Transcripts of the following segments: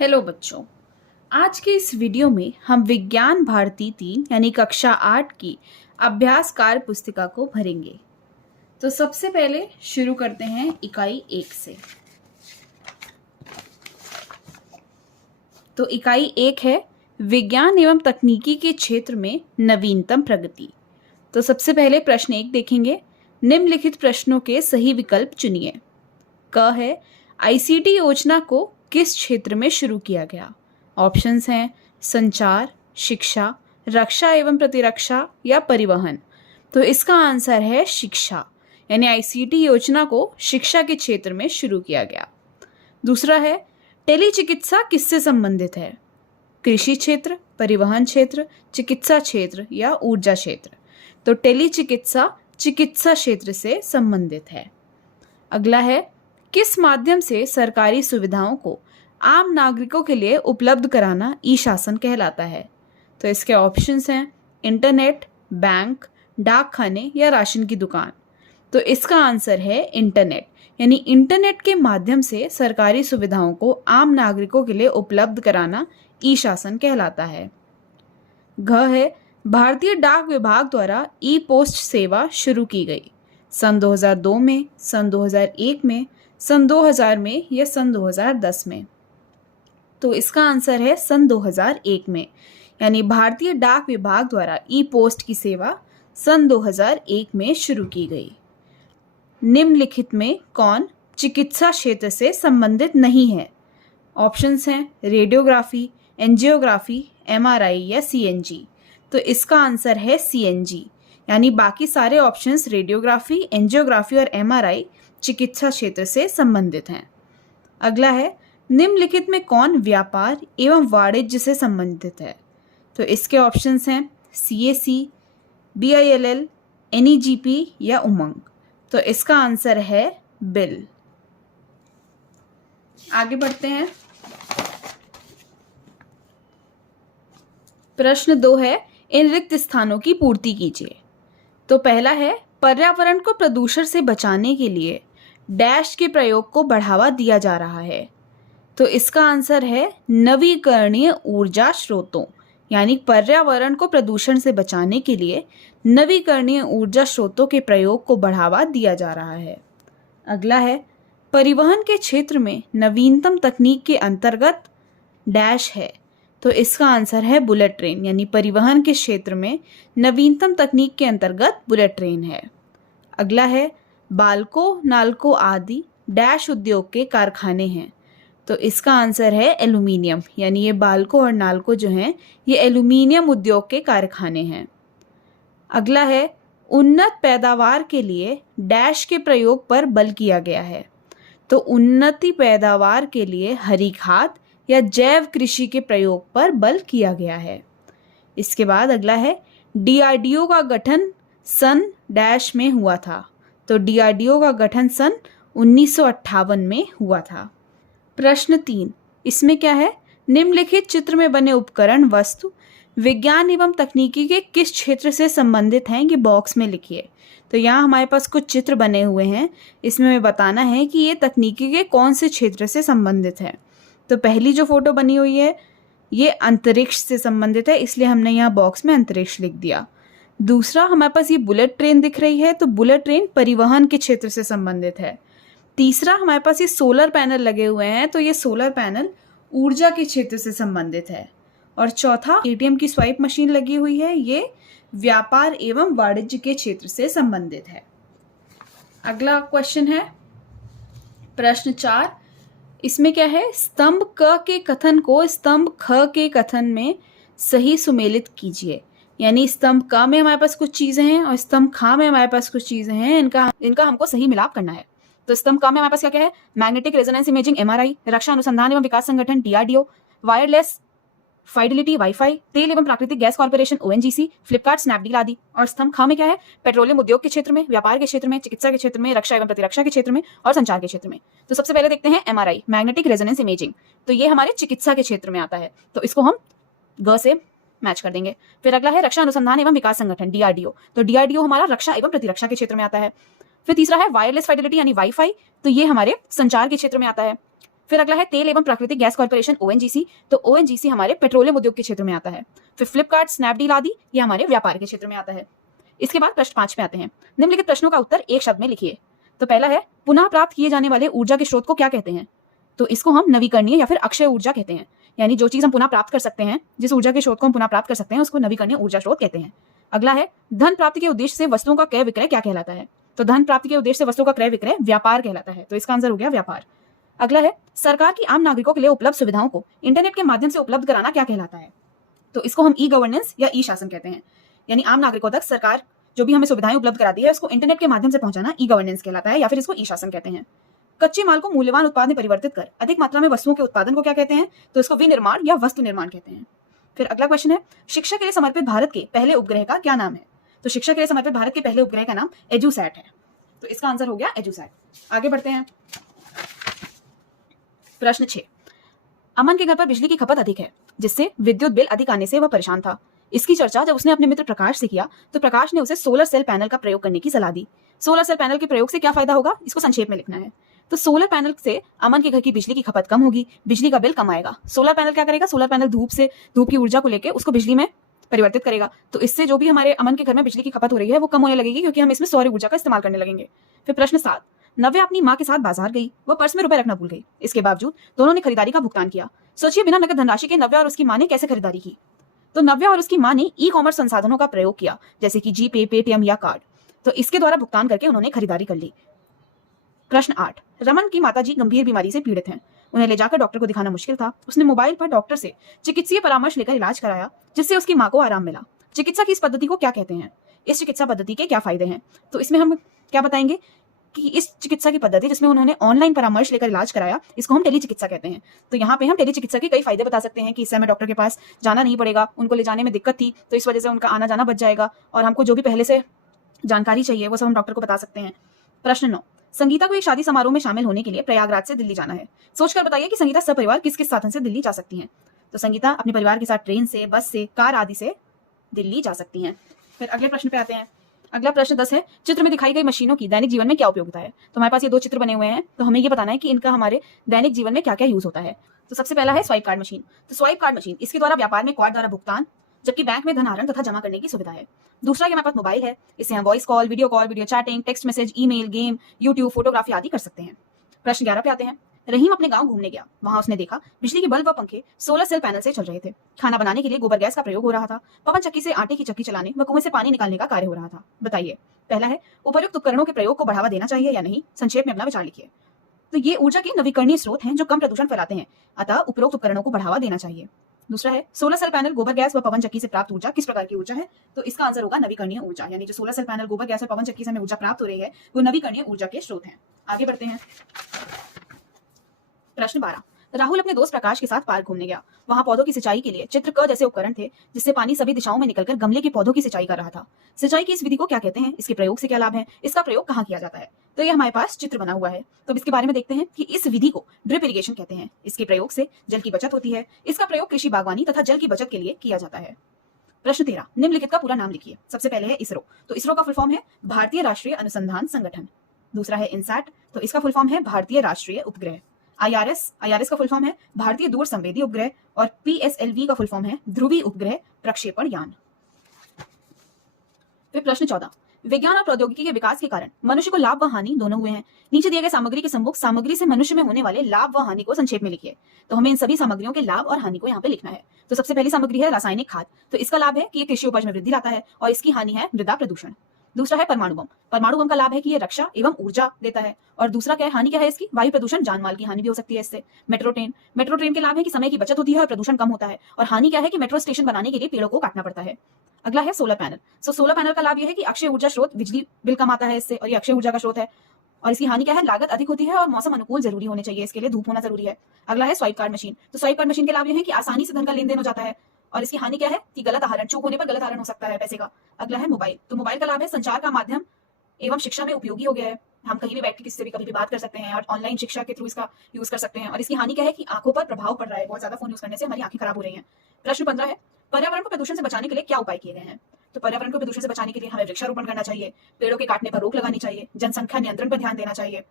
Hello बच्चों। आज के इस वीडियो में हम विज्ञान भारती 3 यानी कक्षा 8 की अभ्यास कार्य पुस्तिका को भरेंगे। तो सबसे पहले शुरू करते हैं इकाई 1 से। तो इकाई 1 है विज्ञान एवं तकनीकी के क्षेत्र में नवीनतम प्रगति। तो सबसे पहले प्रश्न 1 देखेंगे। निम्नलिखित प्रश्नों के सही विकल्प चुनिए। क है आईसीटी योजना को किस क्षेत्र में शुरू किया गया? ऑप्शंस हैं संचार, शिक्षा, रक्षा एवं प्रतिरक्षा या परिवहन। तो इसका आंसर है शिक्षा, यानी आईसीटी योजना को शिक्षा के क्षेत्र में शुरू किया गया। दूसरा है टेलीचिकित्सा किससे संबंधित है? कृषि क्षेत्र, परिवहन क्षेत्र, चिकित्सा क्षेत्र या ऊर्जा क्षेत्र। तो टेलीचिकित्सा चिकित्सा क्षेत्र से संबंधित है। अगला है किस माध्यम से सरकारी सुविधाओं को आम नागरिकों के लिए उपलब्ध कराना ई शासन कहलाता है? तो इसके ऑप्शंस हैं इंटरनेट, बैंक, डाकखाने या राशन की दुकान। तो इसका आंसर है इंटरनेट, यानी इंटरनेट के माध्यम से सरकारी सुविधाओं को आम नागरिकों के लिए उपलब्ध कराना ई शासन कहलाता है। घ है भारतीय डाक विभाग द्वारा ई पोस्ट सेवा शुरू की गई। सन 2002 में, सन 2001 में, सन 2000 में या सन 2010 में। तो इसका आंसर है सन 2001 में, यानी भारतीय डाक विभाग द्वारा ई पोस्ट की सेवा सन 2001 में शुरू की गई। निम्नलिखित में कौन चिकित्सा क्षेत्र से संबंधित नहीं है? ऑप्शंस हैं रेडियोग्राफी, एंजियोग्राफी, एमआरआई या सीएनजी। तो इसका आंसर है सीएनजी, यानी बाकी सारे ऑप्शंस रेडियोग्राफी, एंजियोग्राफी और एमआरआई चिकित्सा क्षेत्र से संबंधित हैं। अगला है निम्नलिखित में कौन व्यापार एवं वाणिज्य से संबंधित है? तो इसके ऑप्शंस हैं सीएसी, बीआईएलएल, एनईजीपी या उमंग। तो इसका आंसर है बिल। आगे बढ़ते हैं। प्रश्न 2 है इन रिक्त स्थानों की पूर्ति कीजिए। तो पहला है पर्यावरण को प्रदूषण से बचाने के लिए डैश के प्रयोग को बढ़ावा दिया जा रहा है। तो इसका आंसर है नवीकरणीय ऊर्जा स्रोतों, यानी पर्यावरण को प्रदूषण से बचाने के लिए नवीकरणीय ऊर्जा स्रोतों के प्रयोग को बढ़ावा दिया जा रहा है। अगला है परिवहन के क्षेत्र में नवीनतम तकनीक के अंतर्गत डैश है। तो इसका आंसर है बुलेट ट्रेन, यानी परिवहन के क्षेत्र में नवीनतम तकनीक के अंतर्गत बुलेट ट्रेन है। अगला है बाल्को, नाल्को आदि डैश उद्योग के कारखाने हैं। तो इसका आंसर है एल्यूमिनियम, यानी ये बाल्को और नाल्को जो हैं ये एल्यूमिनियम उद्योग के कारखाने हैं। अगला है उन्नत पैदावार के लिए डैश के प्रयोग पर बल किया गया है। तो उन्नति पैदावार के लिए हरी खाद या जैव कृषि के प्रयोग पर बल किया गया है। इसके बाद अगला है डीआरडीओ का गठन सन डैश में हुआ था। तो डीआरडीओ का गठन सन 1958 में हुआ था। प्रश्न 3 इसमें क्या है? निम्नलिखित चित्र में बने उपकरण वस्तु विज्ञान एवं तकनीकी के किस क्षेत्र से संबंधित हैं? ये बॉक्स में लिखिए। तो यहाँ हमारे पास कुछ चित्र बने हुए हैं, इसमें हमें बताना है कि ये तकनीकी के कौन से क्षेत्र से संबंधित है। तो पहली जो फोटो बनी हुई है ये अंतरिक्ष से संबंधित है, इसलिए हमने यहाँ बॉक्स में अंतरिक्ष लिख दिया। दूसरा हमारे पास ये बुलेट ट्रेन दिख रही है, तो बुलेट ट्रेन परिवहन के क्षेत्र से संबंधित है। तीसरा हमारे पास ये सोलर पैनल लगे हुए हैं, तो ये सोलर पैनल ऊर्जा के क्षेत्र से संबंधित है। और चौथा एटीएम की स्वाइप मशीन लगी हुई है, ये व्यापार एवं वाणिज्य के क्षेत्र से संबंधित है। अगला क्वेश्चन है प्रश्न 4। इसमें क्या है? स्तंभ क के कथन को स्तंभ ख के कथन में सही सुमेलित कीजिए। यानी स्तंभ क में हमारे पास कुछ चीजें हैं और स्तंभ ख में हमारे पास कुछ चीजें हैं, इनका हमको सही मिलाप करना है। तो स्तंभ क में हमारे पास क्या क्या है? मैग्नेटिक रेजोनेंस इमेजिंग एमआरआई, रक्षा अनुसंधान एवं विकास संगठन डीआरडीओ, वायरलेस फाइडिलिटी वाईफाई, तेल एवं प्राकृतिक gas corporation ONGC, Flipkart, Snapdeal आदि। और स्तंभ ख में क्या है? पेट्रोलियम उद्योग के क्षेत्र में, व्यापार के क्षेत्र में, चिकित्सा के क्षेत्र में, रक्षा एवं प्रतिरक्षा के क्षेत्र में और संचार के क्षेत्र में। तो सबसे पहले देखते हैं एमआरआई, मैग्नेटिक रेजोनेंस इमेजिंग। तो ये हमारे चिकित्सा के क्षेत्र में आता है, तो इसको हम ग से मैच कर देंगे। फिर अगला है रक्षा अनुसंधान एवं विकास संगठन डीआरडीओ। तो डीआरडीओ हमारा रक्षा एवं प्रतिरक्षा के क्षेत्र में आता है। फिर तीसरा है वायरलेस फाइडिलिटी यानी वाईफाई, तो ये हमारे संचार के क्षेत्र में आता है। फिर अगला है तेल एवं प्राकृतिक गैस कॉर्पोरेशन ओएनजीसी। तो ओएनजीसी हमारे पेट्रोलियम उद्योग के क्षेत्र में आता है। फिर फ्लिपकार्ट, स्नैपडील आदि ये हमारे व्यापार के क्षेत्र में आता है। इसके बाद प्रश्न 5 पे आते हैं। निम्नलिखित प्रश्नों का उत्तर एक शब्द में लिखिए। तो पहला है पुनः प्राप्त किए जाने वाले ऊर्जा के स्रोत को क्या कहते हैं? तो इसको हम नवीकरणीय या फिर अक्षय ऊर्जा कहते हैं। यानी जो चीज हम पुनः प्राप्त कर सकते हैं, जिस ऊर्जा के स्रोत को हम पुनः प्राप्त कर सकते हैं, उसको नवीकरणीय ऊर्जा स्रोत कहते हैं। अगला है धन प्राप्ति के उद्देश्य से वस्तुओं का क्रय विक्रय क्या कहलाता है? तो धन प्राप्ति के उद्देश्य से वस्तुओं का क्रय विक्रय व्यापार कहलाता है। तो इसका आंसर हो गया व्यापार। अगला है सरकार की आम नागरिकों के लिए उपलब्ध सुविधाओं को इंटरनेट के माध्यम से उपलब्ध कराना क्या कहलाता है? तो इसको हम ई गवर्नेंस या ई शासन कहते हैं। यानी आम नागरिकों तक सरकार जो भी हमें सुविधाएं उपलब्ध कराती है उसको इंटरनेट के माध्यम से पहुंचाना ई गवर्नेंस कहलाता है, या फिर इसको ई शासन कहते हैं। कच्चे माल को मूल्यवान उत्पाद में परिवर्तित कर अधिक मात्रा में वस्तुओं के उत्पादन को क्या कहते हैं? तो इसको विनिर्माण या वस्तु निर्माण कहते हैं। फिर अगला क्वेश्चन है शिक्षा के लिए समर्पित भारत के पहले उपग्रह का क्या नाम है? तो शिक्षा के लिए समर्पित भारत के पहले उपग्रह का नाम एजुसैट है। तो इसका आंसर हो गया एजुसैट। आगे बढ़ते हैं। प्रश्न 6, अमन के घर पर बिजली की खपत अधिक है जिससे विद्युत बिल अधिक आने से वह परेशान था। इसकी चर्चा जब उसने अपने मित्र प्रकाश से किया तो प्रकाश ने उसे सोलर सेल पैनल का प्रयोग करने की सलाह दी। सोलर सेल पैनल के प्रयोग से क्या फायदा होगा, इसको संक्षेप में लिखना है। तो सोलर पैनल से अमन के घर की बिजली की खपत कम होगी, बिजली का बिल कम आएगा। सोलर पैनल क्या करेगा? सोलर पैनल धूप की ऊर्जा को लेकर उसको बिजली में परिवर्तित करेगा। तो इससे जो भी हमारे अमन के घर में बिजली की खपत हो रही है वो कम होने लगेगी, क्योंकि हम इसमें सौर ऊर्जा का इस्तेमाल करने लगेंगे। फिर प्रश्न 7, नव्या अपनी माँ के साथ बाजार गई, वह पर्स में रुपए रखना भूल गई। इसके बावजूद दोनों ने खरीदारी का भुगतान किया। सोचिए बिना नकद धनराशि के नव्या और उसकी माँ ने कैसे खरीदारी की? तो नव्या और उसकी माँ ने ई कॉमर्स संसाधनों का प्रयोग किया, जैसे कि जीपे, पेटीएम या कार्ड। तो इसके द्वारा भुगतान करके उन्होंने खरीदारी कर ली। प्रश्न 8, रमन की माताजी गंभीर बीमारी से पीड़ित हैं। उन्हें ले जाकर डॉक्टर को दिखाना मुश्किल था। उसने मोबाइल पर डॉक्टर से चिकित्सीय परामर्श लेकर इलाज कराया, जिससे उसकी माँ को आराम मिला। चिकित्सा की इस पद्धति को क्या कहते हैं? इस चिकित्सा पद्धति के क्या फायदे हैं? तो इसमें हम क्या बताएंगे कि इस चिकित्सा की पद्धति जिसमें उन्होंने ऑनलाइन परामर्श लेकर इलाज कराया, इसको हम टेली चिकित्सा कहते हैं। तो यहाँ पे हम टेली चिकित्सा के कई फायदे बता सकते हैं कि इससे हमें डॉक्टर के पास जाना नहीं पड़ेगा, उनको ले जाने में दिक्कत थी तो इस वजह से उनका आना जाना बच जाएगा, और हमको जो भी पहले से जानकारी चाहिए वो सब हम डॉक्टर को बता सकते हैं। प्रश्न 9, संगीता को एक शादी समारोह में शामिल होने के लिए प्रयागराज से दिल्ली जाना है। सोचकर बताइए कि संगीता सपरिवार किस किस साधन से दिल्ली जा सकती हैं। तो संगीता अपने परिवार के साथ ट्रेन से, बस से, कार आदि से दिल्ली जा सकती हैं। फिर अगले प्रश्न पे आते हैं। अगला प्रश्न 10 है, चित्र में दिखाई गई मशीनों की दैनिक जीवन में क्या उपयोगिता है? तो हमारे पास ये 2 चित्र बने हुए हैं, तो हमें ये बताना है कि इनका हमारे दैनिक जीवन में क्या क्या यूज होता है। तो सबसे पहला है स्वाइप कार्ड मशीन। तो स्वाइप कार्ड मशीन, इसके द्वारा व्यापार में कार्ड द्वारा भुगतान, जबकि बैंक में धन आहरण तथा जमा करने की सुविधा है। दूसरा ये हमारे पास मोबाइल है, इससे हम voice call, video chatting, text message, email, game, YouTube, photography आदि कर सकते हैं। प्रश्न 11 पे आते हैं। रहीम अपने गांव घूमने गया, वहां उसने देखा बिजली के बल्ब व पंखे सोलर सेल पैनल से चल रहे थे। खाना बनाने के लिए गोबर गैस का प्रयोग हो रहा था। पवन चक्की से आटे की चक्की चलाने व कुएं से पानी निकालने का कार्य हो रहा था। बताइए, पहला है उपर्युक्त उपकरणों के प्रयोग को बढ़ावा देना चाहिए या नहीं? संक्षेप में अपना विचार लिखिए। तो ये ऊर्जा के नवीकरणीय स्रोत हैं जो कम प्रदूषण फैलाते हैं, अतः उपरोक्त उपकरणों को बढ़ावा देना चाहिए। दूसरा है सोलर सेल पैनल, गोबर गैस व पवन चक्की से प्राप्त ऊर्जा किस प्रकार की ऊर्जा है? तो इसका आंसर होगा नवीकरणीय ऊर्जा। यानी जो सोलर सेल पैनल, गोबर गैस और पवन चक्की से हमें ऊर्जा प्राप्त हो रही है वो नवीकरणीय ऊर्जा के स्रोत हैं। आगे बढ़ते हैं। प्रश्न 12, राहुल अपने दोस्त प्रकाश के साथ पार्क घूमने गया। वहां पौधों की सिंचाई के लिए चित्र क जैसे उपकरण थे, जिससे पानी सभी दिशाओं में निकलकर गमले के पौधों की सिंचाई कर रहा था। सिंचाई की इस विधि को क्या कहते हैं? इसके प्रयोग से क्या लाभ है? इसका प्रयोग कहाँ किया जाता है? तो ये हमारे पास चित्र बना हुआ है, तो इसके बारे में देखते हैं कि इस विधि को ड्रिप इरिगेशन कहते हैं। इसके प्रयोग से जल की बचत होती है। इसका प्रयोग कृषि, बागवानी तथा जल की बचत के लिए किया जाता है। प्रश्न 13, निम्नलिखित का पूरा नाम लिखिए। सबसे पहले है इसरो। तो इसरो का फुल फॉर्म है भारतीय राष्ट्रीय अनुसंधान संगठन। दूसरा है इनसैट, तो इसका फुल फॉर्म है भारतीय राष्ट्रीय उपग्रह। IRS का फुल फॉर्म है भारतीय दूर संवेदी उपग्रह, और PSLV का फुल फॉर्म है ध्रुवीय उपग्रह प्रक्षेपण यान। फिर प्रश्न 14, विज्ञान और प्रौद्योगिकी के विकास के कारण मनुष्य को लाभ व हानि दोनों हुए हैं। नीचे दिए गए सामग्री के सम्मुख सामग्री से मनुष्य में होने वाले लाभ व हानि को संक्षेप में लिखिए। तो हमें इन सभी सामग्रियों के लाभ और हानि को यहाँ पे लिखना है। तो सबसे पहली सामग्री है रासायनिक खाद। तो इसका लाभ है कि ये कृषि उपज में वृद्धि लाता है, और इसकी हानि है मृदा प्रदूषण। दूसरा है परमाणु बम। परमाणु बम का लाभ है कि ये रक्षा एवं ऊर्जा देता है, और दूसरा क्या है, हानि क्या है इसकी? वायु प्रदूषण, जान माल की हानि भी हो सकती है इससे। मेट्रो ट्रेन के लाभ है कि समय की बचत होती है और प्रदूषण कम होता है, और हानि क्या है कि मेट्रो स्टेशन बनाने के लिए पेड़ों को काटना पड़ता है। अगला है सोलर पैनल। सोलर पैनल का लाभ यह है कि अक्षय ऊर्जा स्रोत, बिजली बिल कम आता है इससे, और ये अक्षय ऊर्जा का स्रोत है। और इसकी हानि क्या है? लागत अधिक होती है और मौसम अनुकूल जरूरी होने चाहिए, इसके लिए धूप होना जरूरी है। अगला है स्वाइप कार्ड मशीन। तो स्वाइप कार्ड मशीन के लाभ यह है कि आसानी से धन का लेन देन हो जाता है, और इसकी हानि क्या है कि गलत आहरण, चूक होने पर गलत आहरण हो सकता है पैसे का। अगला है मोबाइल। तो मोबाइल का लाभ है संचार का माध्यम एवं शिक्षा में उपयोगी हो गया है। हम कहीं भी बैठ के किसी से भी कभी भी बात कर सकते हैं, और ऑनलाइन शिक्षा के थ्रू इसका यूज कर सकते हैं। और इसकी हानि क्या है कि आंखों पर प्रभाव पड़ रहा है, बहुत ज्यादा फोन यूज करने से हमारी आंखें खराब हो रही हैं। प्रश्न 15 है, पर्यावरण को प्रदूषण से बचाने के लिए क्या उपाय किए गए हैं? तो पर्यावरण को प्रदूषण से बचाने के लिए हमें वृक्षारोपण करना चाहिए, पेड़ों के काटने पर रोक लगानी चाहिए, जनसंख्या नियंत्रण पर ध्यान देना चाहिए,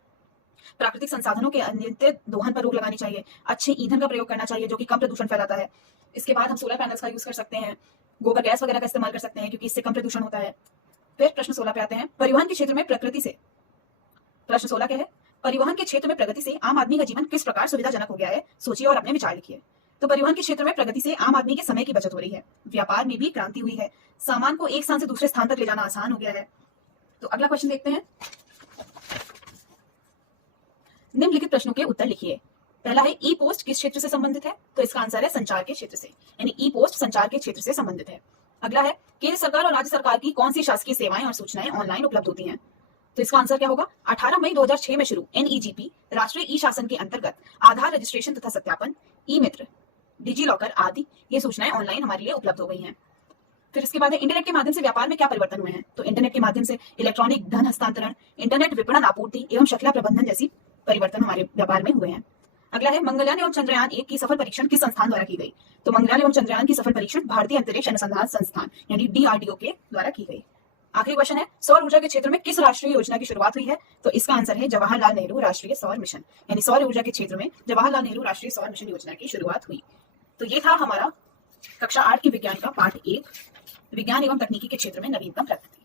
प्राकृतिक संसाधनों के अनियंत्रित दोहन पर रोक लगानी चाहिए। अच्छे ईंधन का प्रयोग करना चाहिए जो कि कम प्रदूषण फैलाता है। इसके बाद हम सोलर पैनल्स का यूज कर सकते हैं, गोबर गैस वगैरह का इस्तेमाल कर सकते हैं क्योंकि इससे कम प्रदूषण होता है। फिर प्रश्न 16 पे आते हैं, परिवहन के क्षेत्र में प्रकृति से। प्रश्न 16 क्या है? परिवहन के क्षेत्र में प्रगति से आम आदमी का जीवन किस प्रकार सुविधाजनक हो गया है, सोचिए और अपने विचार लिखिए। तो परिवहन के क्षेत्र में प्रगति से आम आदमी के समय की बचत हो रही है, व्यापार में भी क्रांति हुई है, सामान को एक स्थान से दूसरे स्थान तक ले जाना आसान हो गया है। तो अगला क्वेश्चन देखते हैं। निम्नलिखित प्रश्नों के उत्तर लिखिए। पहला है, ई पोस्ट किस क्षेत्र से संबंधित है? तो इसका आंसर है संचार के क्षेत्र से, यानी ई पोस्ट संचार के क्षेत्र से संबंधित है। अगला है, केंद्र सरकार और राज्य सरकार की कौन सी शासकीय सेवाएं और सूचनाएं ऑनलाइन उपलब्ध होती हैं? तो इसका आंसर क्या होगा? 18 मई 2006 में शुरू एनईजीपी राष्ट्रीय ई शासन के अंतर्गत आधार रजिस्ट्रेशन तथा सत्यापन, ई मित्र, डिजी लॉकर आदि ये सूचनाएं ऑनलाइन हमारे लिए उपलब्ध हो गई हैं। फिर इसके बाद है, इंटरनेट के माध्यम से व्यापार में क्या परिवर्तन हुए हैं? तो इंटरनेट के माध्यम से इलेक्ट्रॉनिक धन हस्तांतरण, इंटरनेट विपणन आपूर्ति एवं श्रृंखला प्रबंधन जैसी परिवर्तन हमारे व्यापार में हुए हैं। अगला है, मंगलयान एवं चंद्रयान 1 की सफल परीक्षण किस संस्थान द्वारा की गई? तो मंगलयान एवं चंद्रयान की सफल परीक्षण भारतीय अंतरिक्ष अनुसंधान संस्थान यानी डीआरडीओ के द्वारा की गई। आखिरी क्वेश्चन है, सौर ऊर्जा के क्षेत्र में किस राष्ट्रीय योजना की शुरुआत हुई है? तो इसका आंसर है जवाहरलाल नेहरू राष्ट्रीय सौर मिशन, यानी सौर ऊर्जा के क्षेत्र में जवाहरलाल नेहरू राष्ट्रीय सौर मिशन योजना की शुरुआत हुई। तो ये था हमारा कक्षा 8 की विज्ञान का पाठ 1, विज्ञान एवं तकनीकी के क्षेत्र में नवीनतम प्रगति।